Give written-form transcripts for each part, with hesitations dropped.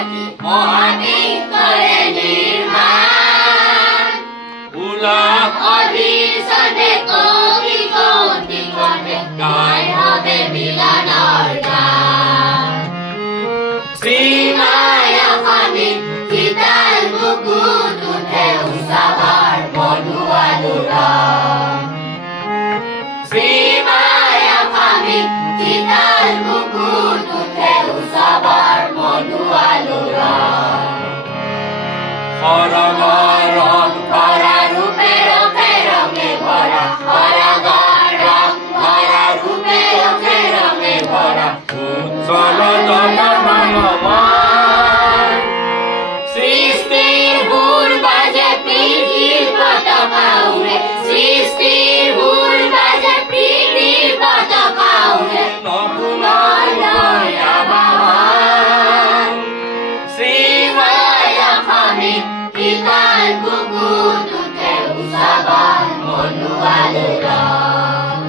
জাতি মহাবিত্তৰে নিৰ্মাণ উলাস অধিচনে কবি কৌতি কনে গাই হবে মিলনৰ গান শ্ৰীমায়া খানি শীতল বুকুত উঠে উৎসৱৰ মধু আলোড়ন শ্ৰীমায়া খানি শীতল বুকুত উঠে উৎসৱৰ মধু আলোড়ন সৰগৰ ৰং ভৰা ৰূপে ৰঙে ৰঙে ভৰা সৰগৰ ৰং ভৰা ৰূপে ৰঙে ৰঙে ভৰা উজ্জ্বল জনমানৱৰ সৃষ্টিৰ সুৰ বাজে পৃথিৱীৰ পতাকা উৰে সৃষ্টিৰ সুৰ বাজে পৃথিৱীৰ পতাকা উৰে নতুনৰ নয়া বাহন শ্ৰীমায়া খানি শীতল বুকুত উঠে উৎসৱৰ মধু আলোড়ন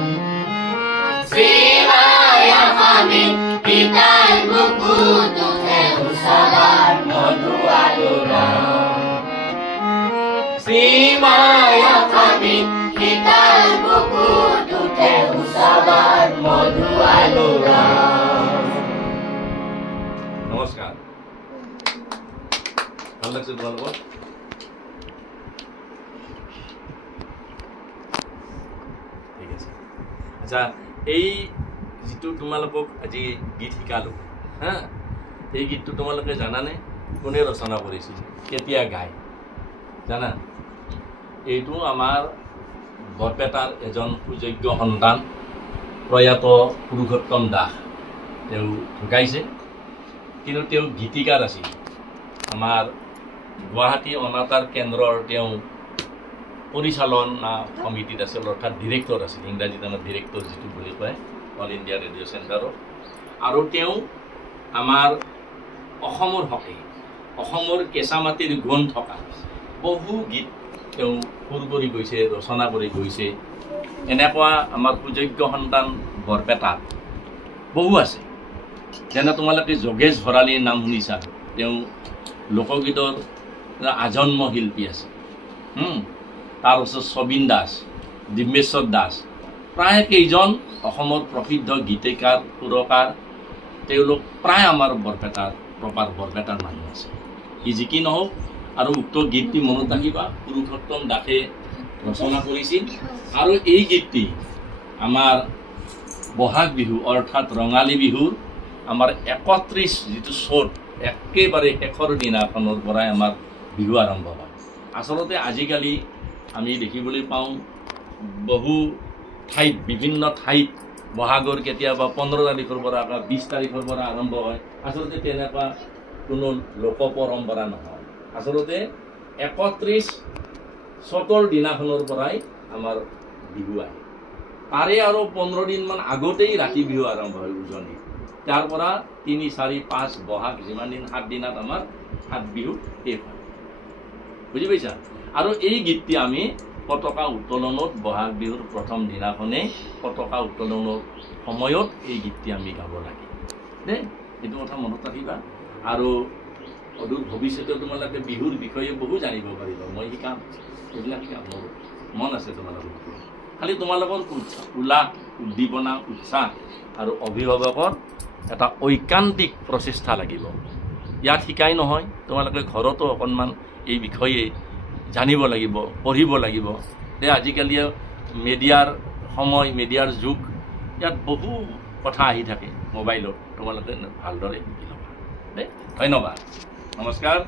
শ্ৰীমায়া খানি শীতল বুকুত উঠে উৎসৱৰ মধু আলোড়ন শ্ৰীমায়া খানি শীতল বুকুত উঠে উৎসৱৰ মধু আলোড়ন নমস্কাৰ ভাল লাগছে তোমালোকৰ ঠিক আছে আচ্ছা এই যিটো তোমালোকক আজি গীত শিকালো হা এই গীতটো তোমালোকে জানানে কোনে ৰচনা কৰিছিল কেতিয়া গায় জানা এইটো আমাৰ বৰপেটাৰ এজন সুযোগ্য সন্তান প্ৰয়াত পুৰুষোত্তম দাস তেওঁ ঢুকাইছে কিন্তু তেওঁ গীতিকাৰ আছিল আমাৰ গুৱাহাটী অনাতাঁৰ কেন্দ্ৰৰ তেওঁ পৰিচালনা সমিতিত আছিল অৰ্থাৎ ডিৰেক্টৰ আছিল ইংৰাজীত আমাৰ ডিৰেক্টৰ যিটো বুলি কয় অল ইণ্ডিয়া ৰেডিঅ' চেণ্টাৰৰ আৰু তেওঁ আমাৰ অসমৰ হকে অসমৰ কেঁচা মাটিৰ গুণ থকা বহু গীত তেওঁ সুৰ কৰি গৈছে ৰচনা কৰি গৈছে এনেকুৱা আমাৰ সুযোগ্য সন্তান বৰপেটাত বহু আছে যেনে তোমালোকে যোগেশ ভৰালীৰ নাম শুনিছা তেওঁ লোকগীতৰ আজন্ম শিল্পী আছে তাৰপিছত ছবিন দাস ডিম্বেশ্বৰ দাস প্ৰায় কেইজন অসমৰ প্ৰসিদ্ধ গীতিকাৰ সুৰকাৰ তেওঁলোক প্ৰায় আমাৰ বৰপেটাৰ প্ৰপাৰ বৰপেটাৰ মানুহ আছে ই যি কি নহওক আৰু উক্ত গীতটি মনত ৰাখিবা পুৰুষোত্তম দাসে ৰচনা কৰিছিল আৰু এই গীতটি আমাৰ বহাগ বিহু অৰ্থাৎ ৰঙালী বিহুৰ আমাৰ ৩১ যিটো চ'ত একেবাৰে শেষৰ দিনাখনৰ পৰাই আমাৰ বিহু আৰম্ভ হয় আচলতে আজিকালি আমি দেখিবলৈ পাওঁ বহু ঠাইত বিভিন্ন ঠাইত বহাগৰ কেতিয়াবা ১৫ তাৰিখৰ পৰা ২০ তাৰিখৰ পৰা আৰম্ভ হয় আচলতে তেনেকুৱা কোনো লোক পৰম্পৰা নহয় আচলতে ৩১ চ'তৰ দিনাখনৰ পৰাই আমাৰ বিহু আহে তাৰে আৰু ১৫ দিনমান আগতেই ৰাতি বিহু আৰম্ভ হয় উজনি তাৰ পৰা ৩, ৪, ৫ বহাগ যিমান দিন ৭ দিনত আমাৰ ৭ বিহু শেষ হয় বুজি পাইছা আৰু এই গীতটি আমি পতাকা উত্তোলনত বহাগ বিহুৰ প্ৰথম দিনাখনে পতাকা উত্তোলনৰ সময়ত এই গীতটি আমি গাব লাগে দেই এইটো কথা মনত ৰাখিবা আৰু অদূৰ ভৱিষ্যতে তোমালোকে বিহুৰ বিষয়ে বহু জানিব পাৰিবা মই শিকাম এইবিলাক শিকাম মোৰ মন আছে তোমালোকৰ খালি তোমালোকৰ উল্লাস উদ্দীপনা উৎসাহ আৰু অভিভাৱকৰ এটা ঐকান্তিক প্ৰচেষ্টা লাগিব ইয়াত শিকাই নহয় তোমালোকে ঘৰতো অকণমান এই বিষয়ে জানিব লাগিব পঢ়িব লাগিব যে আজিকালি মিডিয়াৰ সময় মিডিয়াৰ যুগ ইয়াত বহু কথা আহি থাকে মোবাইলত তোমালোকে ভালদৰে শিকি ল'বা দেই ধন্যবাদ নমস্কাৰ